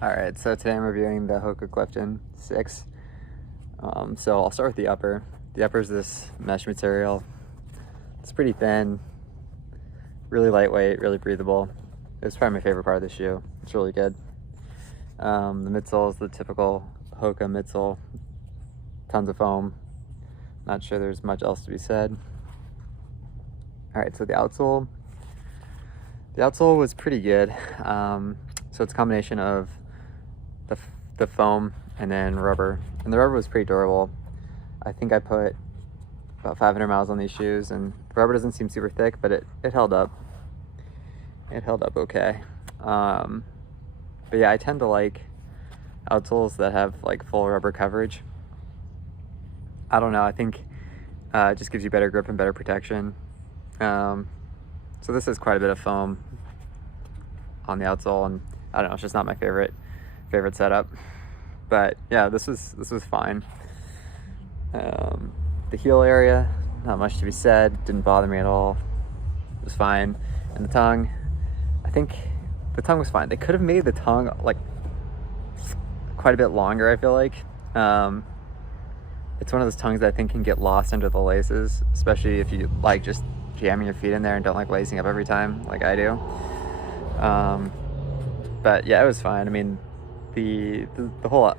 Alright, so today I'm reviewing the Hoka Clifton 6. So I'll start with the upper. The upper is this mesh material. It's pretty thin, really lightweight, really breathable. It's probably my favorite part of the shoe. It's really good. The midsole is the typical Hoka midsole. Tons of foam. Not sure there's much else to be said. Alright, so the outsole. The outsole was pretty good. So it's a combination of the foam and then rubber. And the rubber was pretty durable. I think I put about 500 miles on these shoes, and the rubber doesn't seem super thick, but it held up. It held up okay. But yeah, I tend to like outsoles that have like full rubber coverage. I don't know, I think it just gives you better grip and better protection. So this is quite a bit of foam on the outsole, and I don't know, it's just not my favorite setup. But yeah, this was fine. The heel area, not much to be said, didn't bother me at all. It was fine. And the tongue, I think the tongue was fine. They could have made the tongue like quite a bit longer, I feel like. It's one of those tongues that I think can get lost under the laces, especially if you like just jamming your feet in there and don't like lacing up every time like I do. But yeah, it was fine. I mean, the whole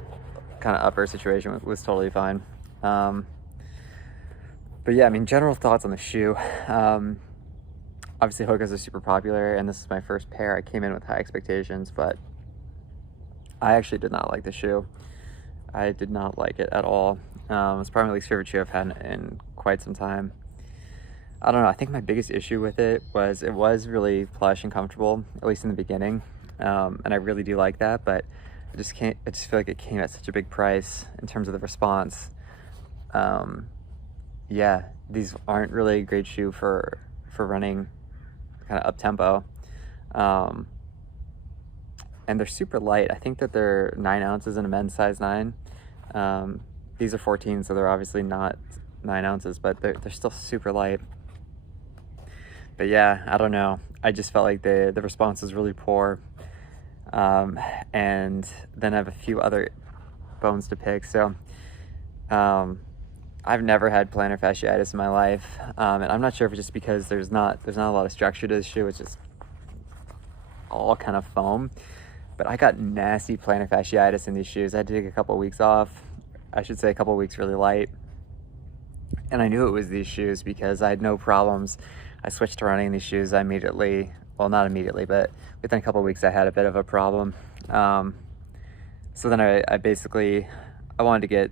kind of upper situation was totally fine. But yeah, I mean, general thoughts on the shoe. Obviously Hokas are super popular, and this is my first pair. I came in with high expectations, but I actually did not like the shoe. I did not like it at all. It's probably my least favorite shoe I've had in quite some time. I don't know, I think my biggest issue with it was really plush and comfortable, at least in the beginning. And I really do like that, but I just feel like it came at such a big price in terms of the response. Yeah, these aren't really a great shoe for running kind of up tempo. And they're super light. I think that they're 9 ounces in a men's size 9. These are 14, so they're obviously not 9 ounces, but they're still super light. But yeah, I don't know. I just felt like the response was really poor. And then I have a few other bones to pick. So I've never had plantar fasciitis in my life, and I'm not sure if it's just because there's not a lot of structure to this shoe. It's just all kind of foam. But I got nasty plantar fasciitis in these shoes. I had to take a couple of weeks off. I should say a couple of weeks really light. And I knew it was these shoes because I had no problems. I switched to running these shoes immediately. Well, not immediately, but within a couple of weeks I had a bit of a problem. So then I basically, I wanted to get,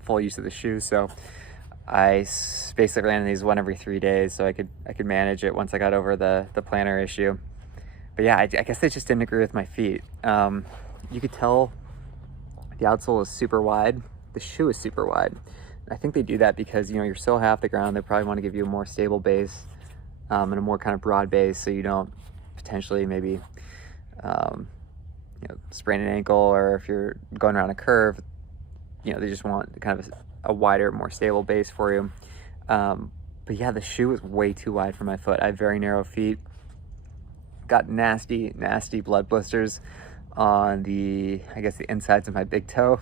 full use of the shoes. So I basically ran these one every 3 days so I could manage it once I got over the plantar issue. But yeah, I guess they just didn't agree with my feet. You could tell the outsole is super wide. The shoe is super wide. I think they do that because, you're so high off the ground, they probably want to give you a more stable base and a more kind of broad base, so you don't potentially maybe, sprain an ankle, or if you're going around a curve, they just want kind of a wider, more stable base for you. But yeah, the shoe is way too wide for my foot. I have very narrow feet. Got nasty blood blisters on the insides of my big toe.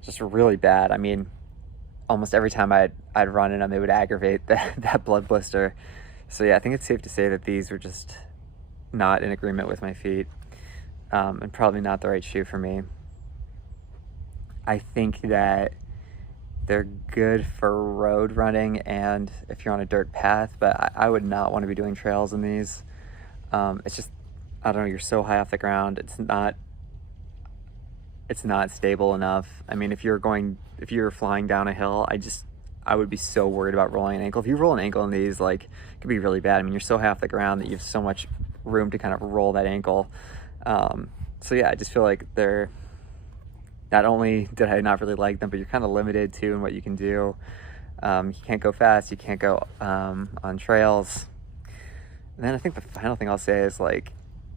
Just really bad. I mean, almost every time I'd run in them, it would aggravate that blood blister. So yeah, I think it's safe to say that these were just not in agreement with my feet, and probably not the right shoe for me. I think that they're good for road running and if you're on a dirt path, but I would not want to be doing trails in these. It's just, I don't know, you're so high off the ground. It's not stable enough. I mean, if you're flying down a hill, I would be so worried about rolling an ankle. If you roll an ankle in these, like, it could be really bad. I mean, you're so high off the ground that you have so much room to kind of roll that ankle. So yeah, I just feel like they're, not only did I not really like them, but you're kind of limited too in what you can do. You can't go fast, you can't go on trails. And then I think the final thing I'll say is, like,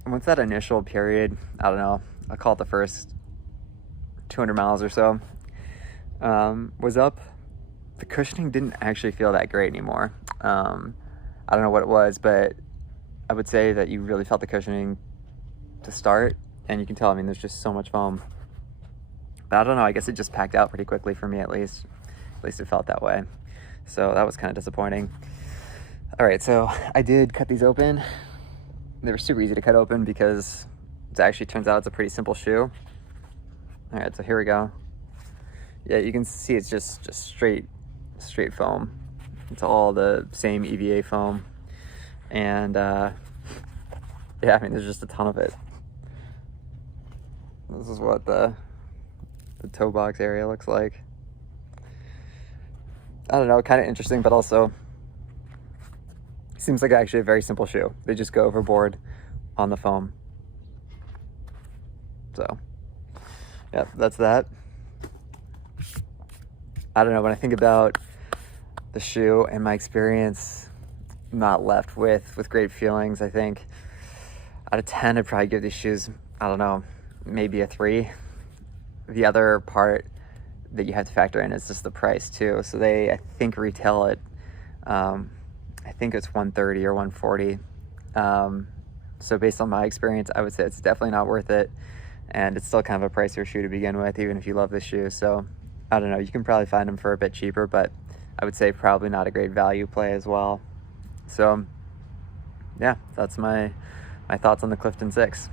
once that initial period, I don't know, I'll call it the first 200 miles or so, was up, the cushioning didn't actually feel that great anymore. I don't know what it was, but I would say that you really felt the cushioning to start, and you can tell, I mean, there's just so much foam. But I don't know, I guess it just packed out pretty quickly for me at least. At least it felt that way. So that was kind of disappointing. All right, so I did cut these open. They were super easy to cut open because it actually turns out it's a pretty simple shoe. All right, so here we go. Yeah, you can see it's just straight foam. It's all the same EVA foam. And yeah, I mean, there's just a ton of it. This is what the toe box area looks like. I don't know, kind of interesting, but also seems like actually a very simple shoe. They just go overboard on the foam. So yeah, that's that. I don't know, when I think about the shoe and my experience, I'm not left with great feelings. I think out of 10, I'd probably give these shoes, I don't know, maybe a 3. The other part that you have to factor in is just the price too. So they, I think, retail at, I think it's $130 or $140. So based on my experience, I would say it's definitely not worth it. And it's still kind of a pricier shoe to begin with, even if you love this shoe. So I don't know, you can probably find them for a bit cheaper, but I would say probably not a great value play as well. So yeah, that's my thoughts on the Clifton 6.